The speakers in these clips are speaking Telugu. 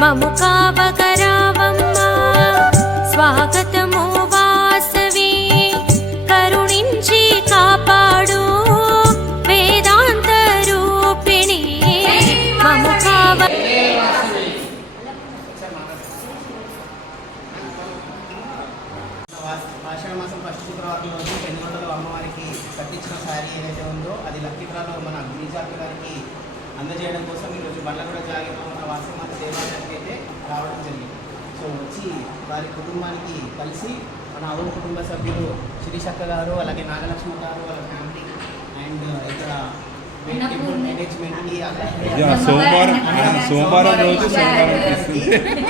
మము కావగరావమ్మ స్వాగతము వాసవి కరుణించి కాపాడు వేదాంత రూపిణి మము కావ ఆషాఢ మాసం ఫస్ట్ శుక్రవారం రోజు పెనుగొండలో అమ్మవారికి కట్టించిన శారీ ఏదైతే ఉందో అది లక్కీప్రాలో మన గిరిజాక గారికి అందజేయడం కోసం ఈరోజు బండ్లగూడ జాగిలో ఉన్న వాసమాత దేవాలయానికి అయితే రావడం జరిగింది. సో వచ్చి వారి కుటుంబానికి కలిసి మన అవును కుటుంబ సభ్యులు శిరీషక్క గారు, అలాగే నాగలక్ష్మి గారు, వాళ్ళ ఫ్యామిలీ అండ్ ఇక్కడ మేనేజ్మెంట్కి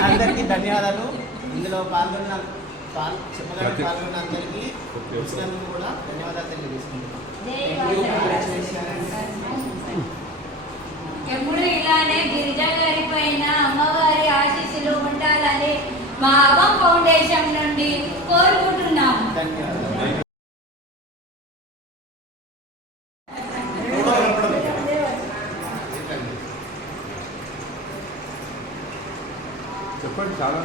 అందరికీ ధన్యవాదాలు. ఇందులో పాల్గొన్న అందరికీ వచ్చినందుకు కూడా ధన్యవాదాలు తెలియజేసుకుంటున్నాం. ఎప్పుడు ఇలానే గిరిజా గారి పైన అమ్మవారి ఆశీస్సులు ఉండాలని మా అవం ఫౌండేషన్ నుండి కోరుకుంటున్నాము. ధన్యవాదాలు. చెప్పండి. చాలా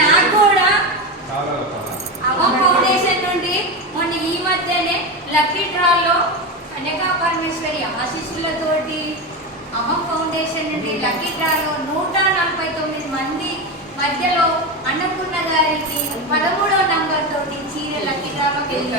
నాకు కూడా అవం ఫౌండేషన్ నుండి మొన్న ఈ మధ్యనే లక్కీ డ్రాలో కన్యకా పరమేశ్వరి ఆశీస్సులతోటి అవం ఫౌండేషన్ నుండి లక్కీ డ్రాలో 149 మంది మధ్యలో అన్నపూర్ణ గారికి 13వ నంబర్ తోటి చీర లక్కీ డ్రాలోకి వెళ్ళి